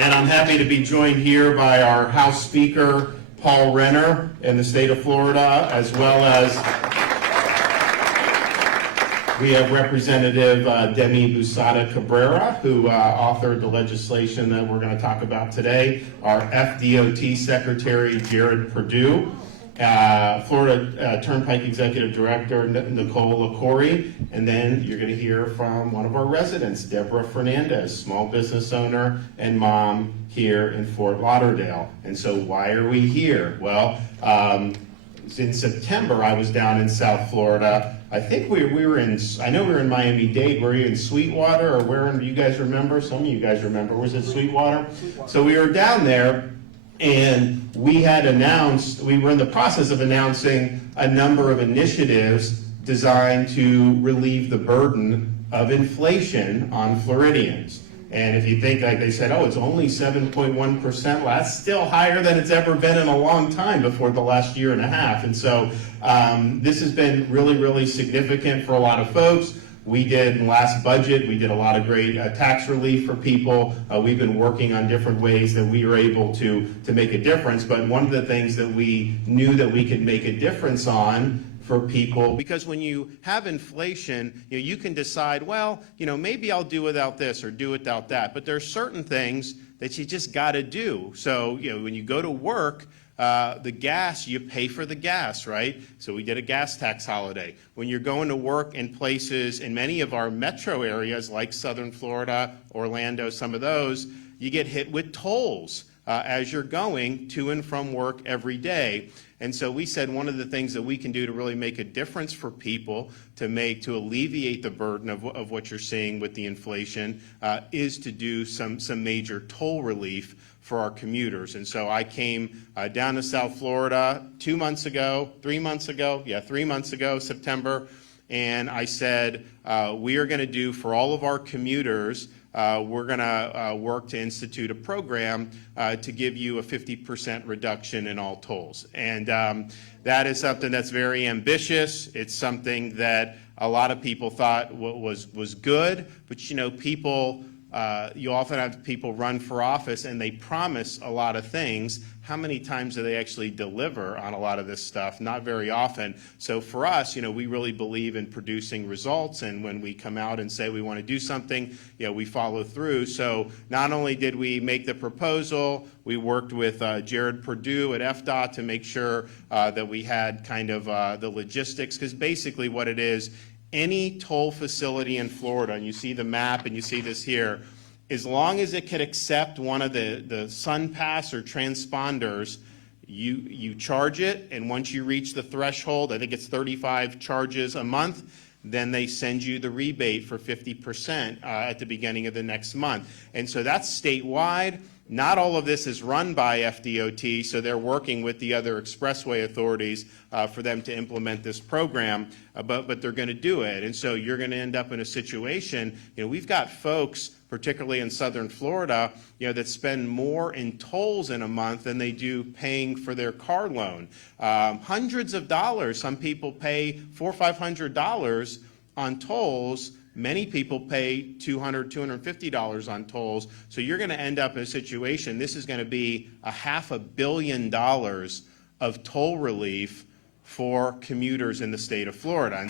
And I'm happy to be joined here by our House Speaker, Paul Renner, in the state of Florida, as well as we have Representative Demi Busada Cabrera, who authored the legislation that we're going to talk about today, our FDOT Secretary, Jared Perdue, Florida Turnpike Executive Director, Nicole LaCourie, and then you're going to hear from one of our residents, Deborah Fernandez, small business owner and mom here in Fort Lauderdale. And so why are we here? Well, in September, I was down in South Florida. I think we were in, I know we were in Miami-Dade. Were you in Sweetwater, or where, do you guys remember? Some of you guys remember. Was it Sweetwater? So we were down there, and we had announced, we were in the process of announcing a number of initiatives designed to relieve the burden of inflation on Floridians. And if you think, like they said, oh, it's only 7.1%, well, that's still higher than it's ever been in a long time before the last year and a half. And so this has been really, really significant for a lot of folks. We did in last budget, we did a lot of great tax relief for people. We've been working on different ways that we were able to make a difference. But one of the things that we knew that we could make a difference on for people, because when you have inflation, you can decide, well, maybe I'll do without this or do without that. But there's certain things that you just got to do. So, when you go to work, the gas, you pay for the gas, right? So we did a gas tax holiday. When you're going to work in places in many of our metro areas like Southern Florida, Orlando, some of those, you get hit with tolls as you're going to and from work every day. And so we said one of the things that we can do to really make a difference for people, to alleviate the burden of what you're seeing with the inflation, is to do some major toll relief for our commuters. And so I came down to South Florida 3 months ago, September, and I said, we are going to do for all of our commuters, we're going to work to institute a program to give you a 50% reduction in all tolls. And that is something that's very ambitious. It's something that a lot of people thought was good, but people, you often have people run for office and they promise a lot of things. How many times do they actually deliver on a lot of this stuff? Not very often. So for us, we really believe in producing results, and when we come out and say we want to do something, we follow through. So not only did we make the proposal, we worked with Jared Perdue at FDOT to make sure that we had kind of the logistics, because basically what it is, any toll facility in Florida, and you see the map and you see this here, as long as it could accept one of the SunPass or transponders, you charge it, and once you reach the threshold, I think it's 35 charges a month, then they send you the rebate for 50% at the beginning of the next month. And so that's statewide. Not all of this is run by FDOT, so they're working with the other expressway authorities for them to implement this program, but they're going to do it. And so you're going to end up in a situation, we've got folks, particularly in Southern Florida, that spend more in tolls in a month than they do paying for their car loan. Hundreds of dollars. Some people pay $400 or $500 on tolls. Many people pay $200, $250 on tolls. So you're going to end up in a situation, this is going to be $500 million of toll relief for commuters in the state of Florida. And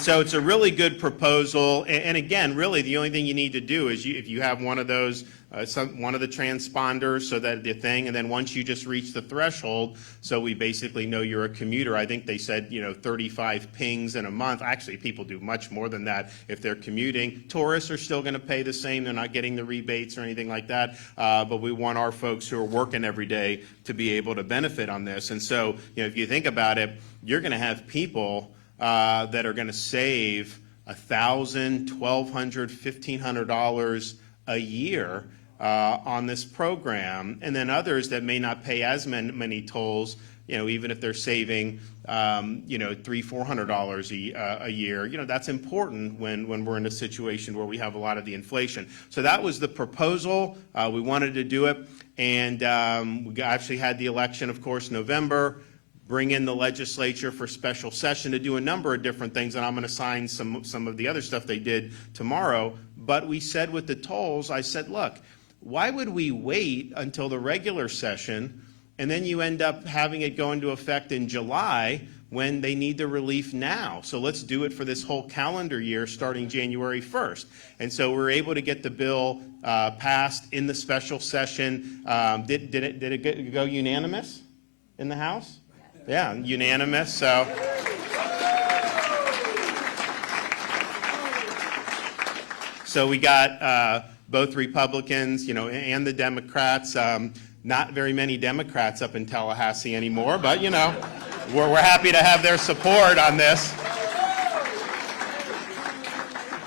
so it's a really good proposal. And again, really the only thing you need to do is if you have one of those, one of the transponders, so that the thing, and then once you just reach the threshold, so we basically know you're a commuter. I think they said 35 pings in a month. Actually, people do much more than that if they're commuting. Tourists are still going to pay the same. They're not getting the rebates or anything like that. But we want our folks who are working every day to be able to benefit on this. And so if you think about it, you're going to have people that are going to save $1,000, $1,200, $1,500 a year on this program, and then others that may not pay as many tolls, even if they're saving $300, $400 a year. That's important when we're in a situation where we have a lot of the inflation. So that was the proposal. We wanted to do it, and we actually had the election, of course, November. bring in the legislature for special session to do a number of different things, and I'm going to sign some of the other stuff they did tomorrow. But we said with the tolls, I said, look, why would we wait until the regular session and then you end up having it go into effect in July when they need the relief now? So let's do it for this whole calendar year starting January 1st. And so we're able to get the bill passed in the special session. Did it go unanimous in the House? Yeah, unanimous. So we got both Republicans, and the Democrats. Not very many Democrats up in Tallahassee anymore, but we're happy to have their support on this.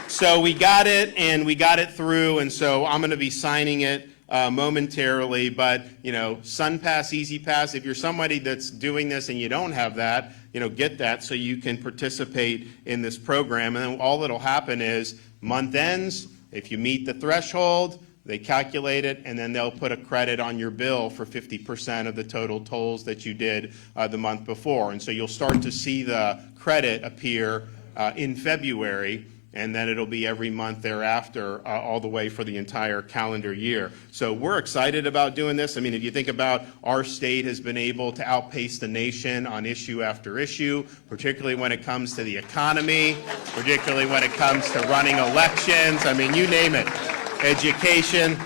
So we got it, and we got it through, and so I'm going to be signing it momentarily. But SunPass, Easy Pass. If you're somebody that's doing this and you don't have that, get that so you can participate in this program. And then all that'll happen is month ends. If you meet the threshold, they calculate it, and then they'll put a credit on your bill for 50% of the total tolls that you did the month before. And so you'll start to see the credit appear in February, and then it'll be every month thereafter all the way for the entire calendar year. So we're excited about doing this. I mean, if you think about our state has been able to outpace the nation on issue after issue, particularly when it comes to the economy, particularly when it comes to running elections. I mean, you name it. Education.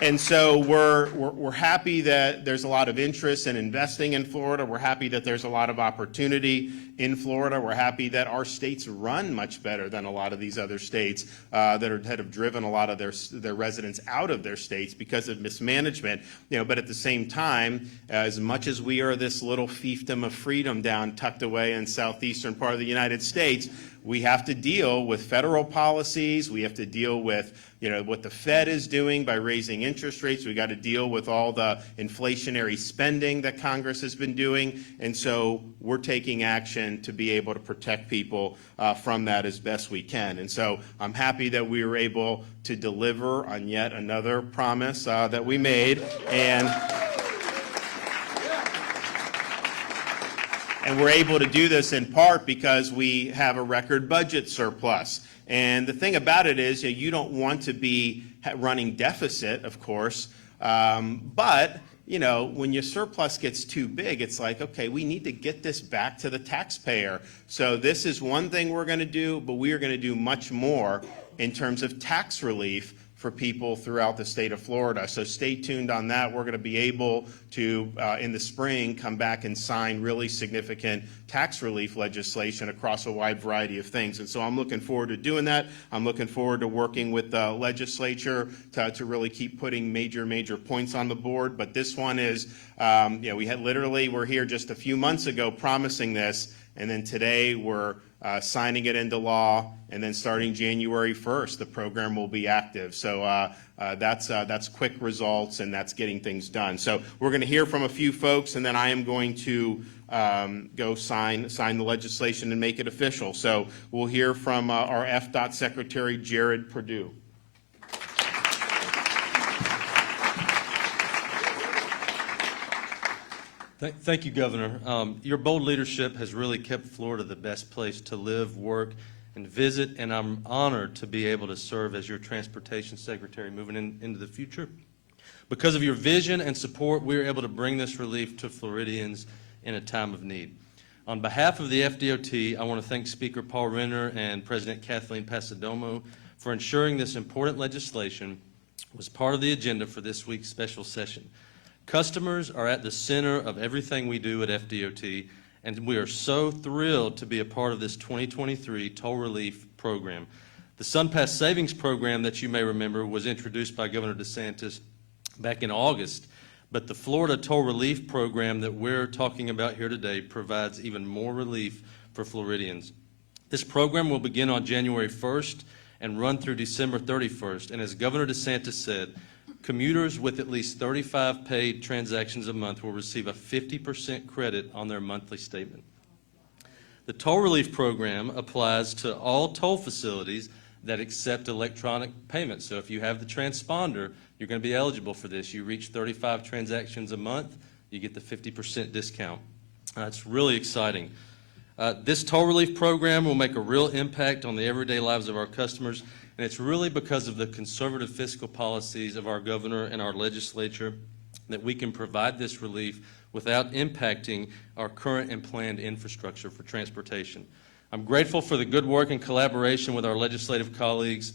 And so we're happy that there's a lot of interest in investing in Florida. We're happy that there's a lot of opportunity in Florida. We're happy that our states run much better than a lot of these other states that have driven a lot of their residents out of their states because of mismanagement. But at the same time, as much as we are this little fiefdom of freedom down tucked away in southeastern part of the United States, we have to deal with federal policies. We have to deal with what the Fed is doing by raising interest rates. We got to deal with all the inflationary spending that Congress has been doing. And so we're taking action to be able to protect people from that as best we can. And so I'm happy that we were able to deliver on yet another promise that we made. And we're able to do this in part because we have a record budget surplus. And the thing about it is you don't want to be running deficit, of course, but when your surplus gets too big, it's like, okay, we need to get this back to the taxpayer. So this is one thing we're going to do, but we are going to do much more in terms of tax relief for people throughout the state of Florida. So stay tuned on that. We're going to be able to, in the spring, come back and sign really significant tax relief legislation across a wide variety of things. And so I'm looking forward to doing that. I'm looking forward to working with the legislature to really keep putting major points on the board. But this one is, we're here just a few months ago promising this, and then today we're signing it into law, and then starting January 1st, the program will be active. So that's quick results, and that's getting things done. So we're going to hear from a few folks, and then I am going to go sign the legislation and make it official. So we'll hear from our FDOT Secretary, Jared Perdue. Thank you, Governor. Your bold leadership has really kept Florida the best place to live, work, and visit, and I'm honored to be able to serve as your Transportation Secretary moving into the future. Because of your vision and support, we are able to bring this relief to Floridians in a time of need. On behalf of the FDOT, I want to thank Speaker Paul Renner and President Kathleen Passidomo for ensuring this important legislation was part of the agenda for this week's special session. Customers are at the center of everything we do at FDOT, and we are so thrilled to be a part of this 2023 toll relief program. The SunPass Savings Program that you may remember was introduced by Governor DeSantis back in August, but the Florida Toll Relief Program that we're talking about here today provides even more relief for Floridians. This program will begin on January 1st and run through December 31st, and as Governor DeSantis said, commuters with at least 35 paid transactions a month will receive a 50% credit on their monthly statement. The toll relief program applies to all toll facilities that accept electronic payments. So if you have the transponder, you're going to be eligible for this. You reach 35 transactions a month, you get the 50% discount. It's really exciting. This toll relief program will make a real impact on the everyday lives of our customers, and it's really because of the conservative fiscal policies of our governor and our legislature that we can provide this relief without impacting our current and planned infrastructure for transportation. I'm grateful for the good work and collaboration with our legislative colleagues,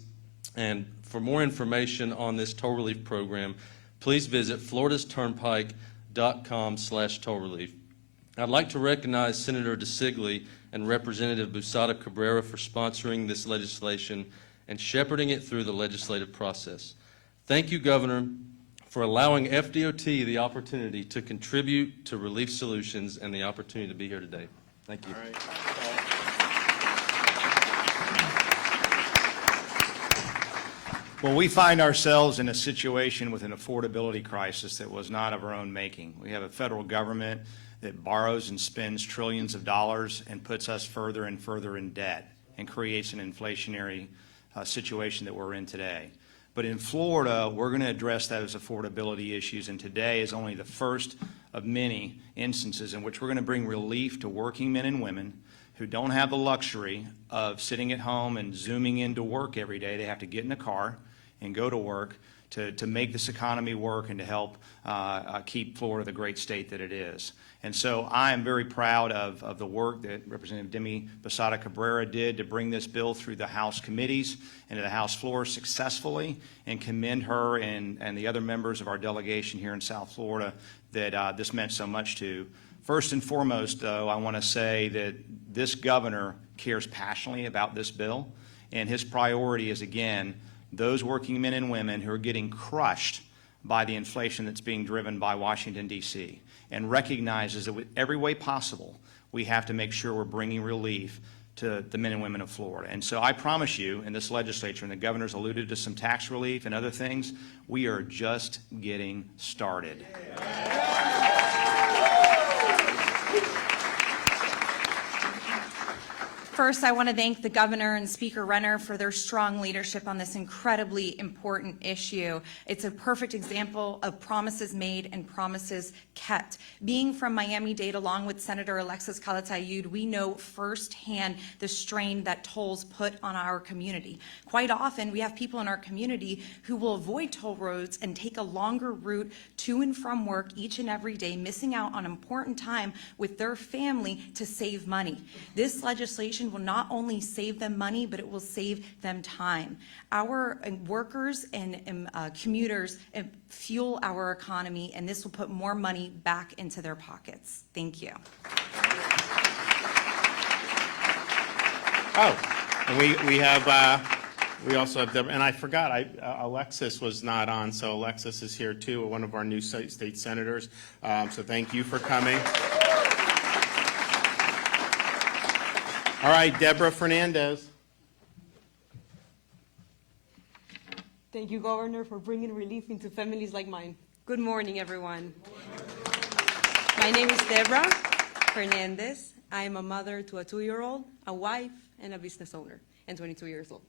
and for more information on this toll relief program, please visit floridasturnpike.com/toll relief. I'd like to recognize Senator DeSantis and Representative Busada Cabrera for sponsoring this legislation and shepherding it through the legislative process. Thank you, Governor, for allowing FDOT the opportunity to contribute to relief solutions and the opportunity to be here today. Thank you. All right. Well, we find ourselves in a situation with an affordability crisis that was not of our own making. We have a federal government that borrows and spends trillions of dollars and puts us further and further in debt and creates an inflationary situation that we're in today. But in Florida, we're going to address those affordability issues, and today is only the first of many instances in which we're going to bring relief to working men and women who don't have the luxury of sitting at home and zooming into work every day. They have to get in a car and go to work to make this economy work and to help keep Florida the great state that it is. And so I am very proud of the work that Representative Demi Busada Cabrera did to bring this bill through the House committees and to the House floor successfully, and commend her and the other members of our delegation here in South Florida that this meant so much to. First and foremost, though, I want to say that this governor cares passionately about this bill, and his priority is, again, those working men and women who are getting crushed by the inflation that's being driven by Washington, D.C., and recognizes that with every way possible, we have to make sure we're bringing relief to the men and women of Florida. And so I promise you, in this legislature, and the governor's alluded to some tax relief and other things, we are just getting started. First, I want to thank the governor and Speaker Renner for their strong leadership on this incredibly important issue. It's a perfect example of promises made and promises kept. Being from Miami-Dade, along with Senator Alexis Calatayud, we know firsthand the strain that tolls put on our community. Quite often, we have people in our community who will avoid toll roads and take a longer route to and from work each and every day, missing out on important time with their family to save money. This legislation will not only save them money, but it will save them time. Our workers and commuters fuel our economy, and this will put more money back into their pockets. Thank you. Oh, and we also have Deborah, and I forgot, Alexis was not on, so Alexis is here too, one of our new state senators. So thank you for coming. All right, Deborah Fernandez. Thank you, Governor, for bringing relief into families like mine. Good morning, everyone. My name is Deborah Fernandez. I am a mother to a 2-year-old, a wife, and a business owner, and 22 years old.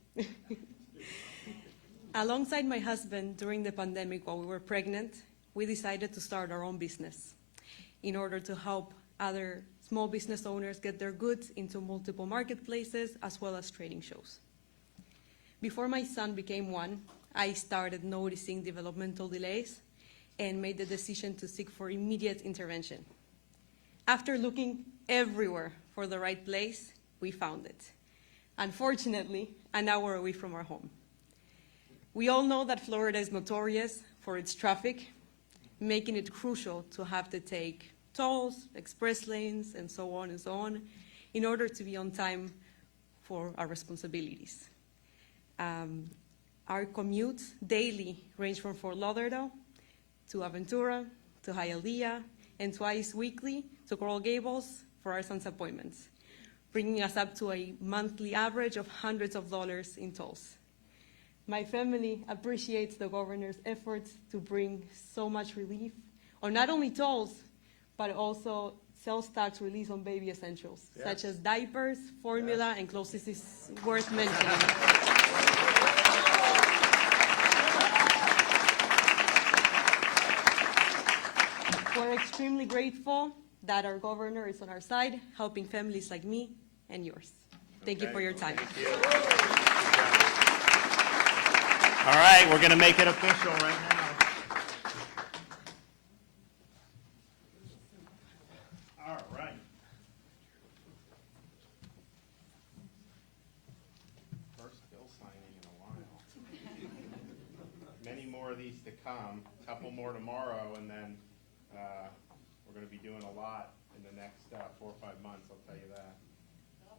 Alongside my husband, during the pandemic while we were pregnant, we decided to start our own business in order to help other small business owners get their goods into multiple marketplaces as well as trading shows. Before my son became one, I started noticing developmental delays and made the decision to seek for immediate intervention. After looking everywhere for the right place, we found it. Unfortunately, an hour away from our home. We all know that Florida is notorious for its traffic, making it crucial to have to take tolls, express lanes, and so on, in order to be on time for our responsibilities. Our commutes daily range from Fort Lauderdale to Aventura, to Hialeah, and twice weekly to Coral Gables for our son's appointments, bringing us up to a monthly average of hundreds of dollars in tolls. My family appreciates the governor's efforts to bring so much relief on not only tolls, but also sales tax release on baby essentials, such as diapers, formula, and clothes. This is worth mentioning. We're extremely grateful that our governor is on our side, helping families like me and yours. Thank you for your time. All right, we're going to make it official right now. All right. First bill signing in a while. Many more of these to come, a couple more tomorrow, and then we're going to be doing a lot in the next 4 or 5 months, I'll tell you that.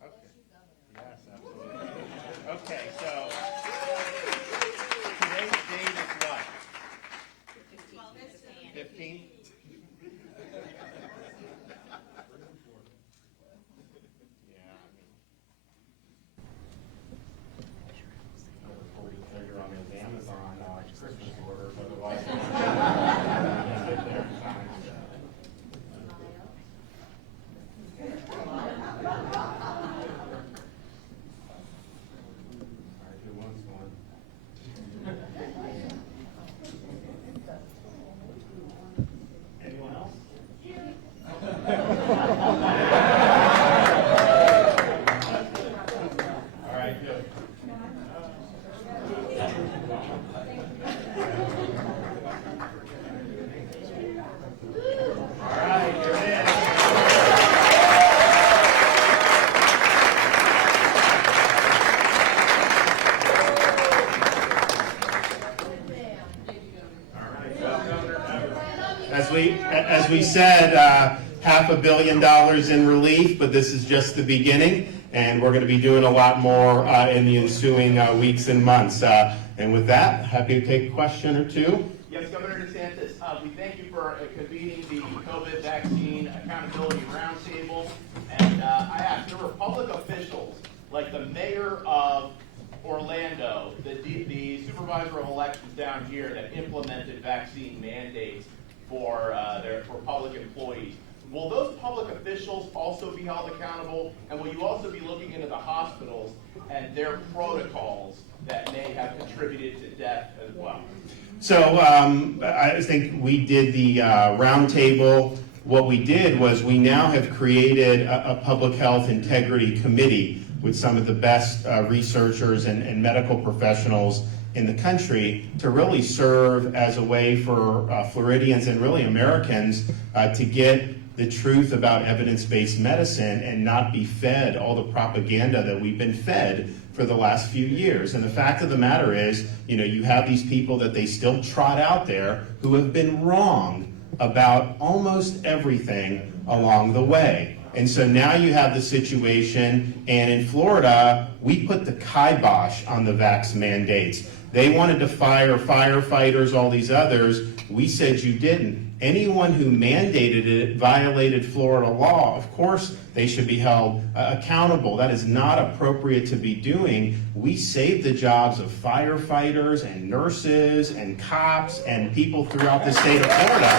Okay. Yes, absolutely. Okay, so today's date is what? 15? Yeah, I mean. Pull the trigger on those Amazon Christmas orders, otherwise. Get there in time. All right, who wants one? Anyone else? All right, good. All right, here it is. As we said, $500 million in relief, but this is just the beginning, and we're going to be doing a lot more in the ensuing weeks and months. And with that, happy to take a question or two. Yes, Governor DeSantis, we thank you for convening the COVID vaccine accountability roundtable. And I asked, there were public officials like the mayor of Orlando, the supervisor of elections down here that implemented vaccine mandates for public employees. Will those public officials also be held accountable? And will you also be looking into the hospitals and their protocols that may have contributed to death as well? So I think we did the roundtable. What we did was we now have created a public health integrity committee with some of the best researchers and medical professionals in the country to really serve as a way for Floridians and really Americans to get the truth about evidence-based medicine and not be fed all the propaganda that we've been fed for the last few years. And the fact of the matter is, you have these people that they still trot out there who have been wrong about almost everything along the way. And so now you have the situation, and in Florida, we put the kibosh on the vax mandates. They wanted to fire firefighters, all these others. We said you didn't. Anyone who mandated it violated Florida law. Of course, they should be held accountable. That is not appropriate to be doing. We saved the jobs of firefighters and nurses and cops and people throughout the state of Florida.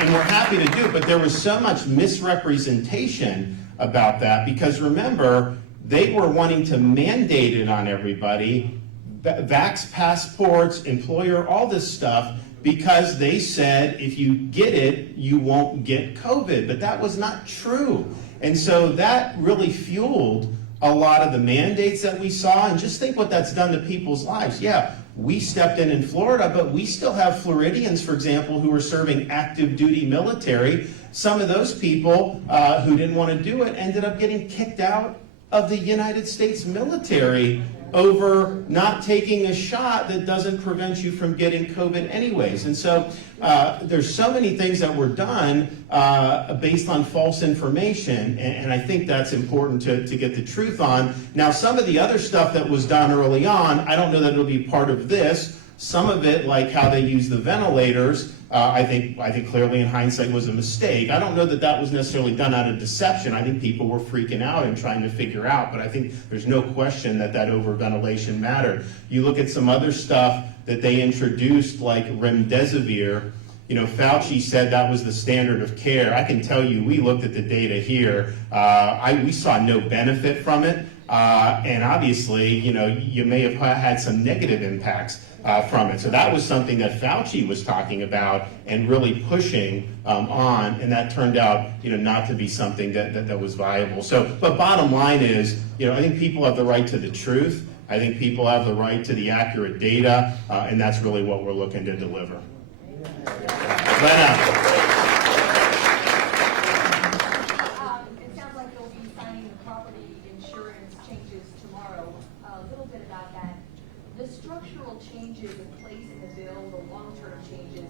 And we're happy to do it, but there was so much misrepresentation about that because remember, they were wanting to mandate it on everybody, vax passports, employer, all this stuff, because they said if you get it, you won't get COVID. But that was not true. And so that really fueled a lot of the mandates that we saw. And just think what that's done to people's lives. Yeah, we stepped in Florida, but we still have Floridians, for example, who are serving active duty military. Some of those people who didn't want to do it ended up getting kicked out of the United States military over not taking a shot that doesn't prevent you from getting COVID anyways. And so there's so many things that were done based on false information, and I think that's important to get the truth on. Now, some of the other stuff that was done early on, I don't know that it'll be part of this. Some of it, like how they use the ventilators, I think clearly in hindsight was a mistake. I don't know that that was necessarily done out of deception. I think people were freaking out and trying to figure out, but I think there's no question that overventilation mattered. You look at some other stuff that they introduced, like remdesivir. Fauci said that was the standard of care. I can tell you, we looked at the data here. We saw no benefit from it. And obviously, you may have had some negative impacts from it. So that was something that Fauci was talking about and really pushing on, and that turned out, not to be something that was viable. So, but bottom line is, I think people have the right to the truth. I think people have the right to the accurate data, and that's really what we're looking to deliver. It sounds like you'll be signing the property insurance changes tomorrow. A little bit about that. The structural changes in place in the bill, the long-term changes,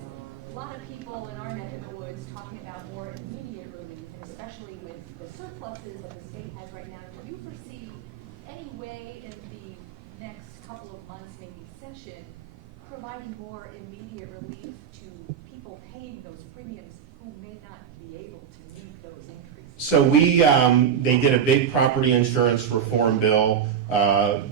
a lot of people in our neck of the woods talking about more immediate relief, and especially with the surpluses that the state has right now. Do you foresee any way in the next couple of months, maybe session, providing more immediate relief to people paying those premiums who may not be able to meet those increases? So they did a big property insurance reform bill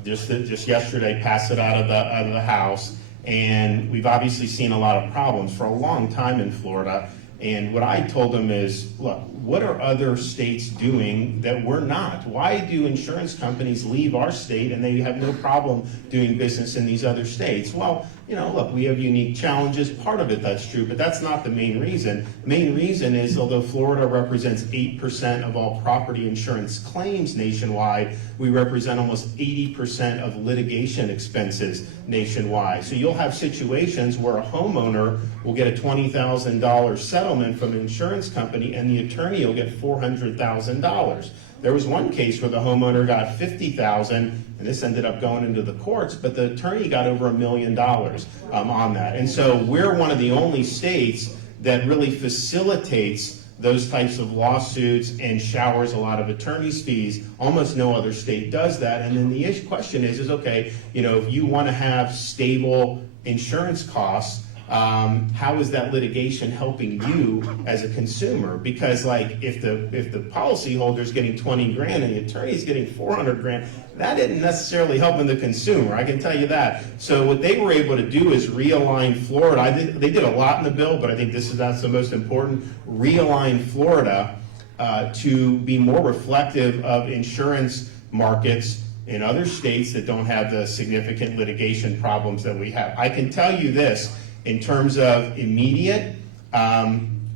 just yesterday, passed it out of the House, and we've obviously seen a lot of problems for a long time in Florida. And what I told them is, look, what are other states doing that we're not? Why do insurance companies leave our state and they have no problem doing business in these other states? Well, look, we have unique challenges. Part of it, that's true, but that's not the main reason. The main reason is, although Florida represents 8% of all property insurance claims nationwide, we represent almost 80% of litigation expenses nationwide. So you'll have situations where a homeowner will get a $20,000 settlement from an insurance company and the attorney will get $400,000. There was one case where the homeowner got $50,000, and this ended up going into the courts, but the attorney got over $1 million on that. And so we're one of the only states that really facilitates those types of lawsuits and showers a lot of attorney's fees. Almost no other state does that. And then the question is okay, if you want to have stable insurance costs, how is that litigation helping you as a consumer? Because if the policyholder's getting 20 grand and the attorney's getting 400 grand, that isn't necessarily helping the consumer, I can tell you that. So what they were able to do is realign Florida. They did a lot in the bill, but I think that's the most important. Realign Florida to be more reflective of insurance markets in other states that don't have the significant litigation problems that we have. I can tell you this. In terms of immediate,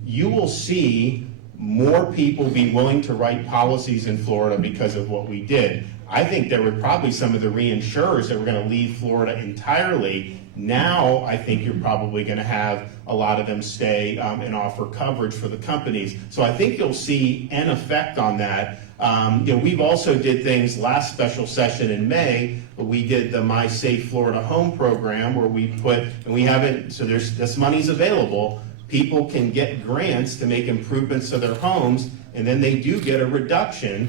you will see more people be willing to write policies in Florida because of what we did. I think there were probably some of the reinsurers that were going to leave Florida entirely. Now, I think you're probably going to have a lot of them stay and offer coverage for the companies. So I think you'll see an effect on that. We've also did things last special session in May. We did the My Safe Florida Home program where we so this money's available. People can get grants to make improvements to their homes, and then they do get a reduction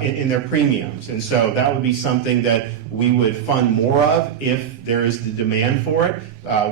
in their premiums. And so that would be something that we would fund more of if there is the demand for it.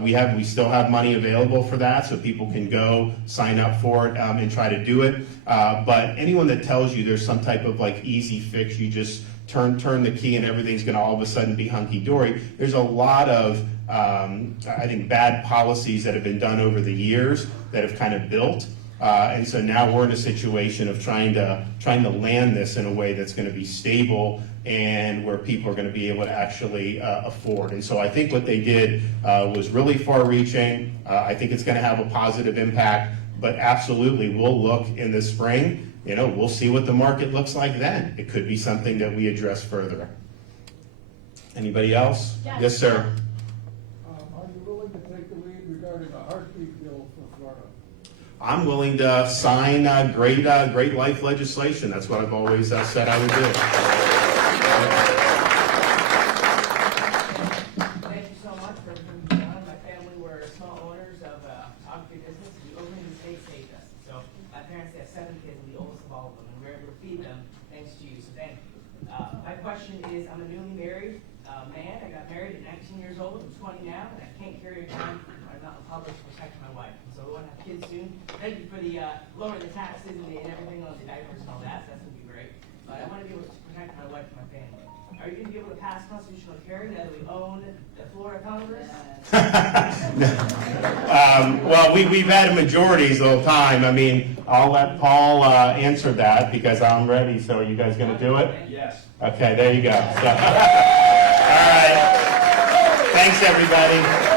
We still have money available for that, so people can go sign up for it and try to do it. But anyone that tells you there's some type of easy fix, you just turn the key and everything's going to all of a sudden be hunky-dory. There's a lot of, I think, bad policies that have been done over the years that have kind of built. And so now we're in a situation of trying to land this in a way that's going to be stable and where people are going to be able to actually afford. And so I think what they did was really far-reaching. I think it's going to have a positive impact, but absolutely we'll look in the spring. We'll see what the market looks like then. It could be something that we address further. Anybody else? Yes, sir. Are you willing to take the lead regarding a heartbeat bill for Florida? I'm willing to sign great life legislation. That's what I've always said I would do. Thank you so much for coming on. My family were small owners of a photography business. We opened in the state saved us. So my parents have 7 kids, and the oldest of all of them, and we're able to feed them thanks to you. So thank you. My question is, I'm a newly married man. I got married at 19 years old. I'm 20 now, and I can't carry a gun. I'm not in public to protect my wife. And so we want to have kids soon. Thank you for the lowering the taxes and everything on the diapers and all that. So that's going to be great. But I want to be able to protect my wife and my family. Are you going to be able to pass constitutional carry now that we own the Florida Congress? Well, we've had majorities the whole time. I'll let Paul answer that because I'm ready. So are you guys going to do it? Yes. Okay, there you go. So, all right. Thanks, everybody.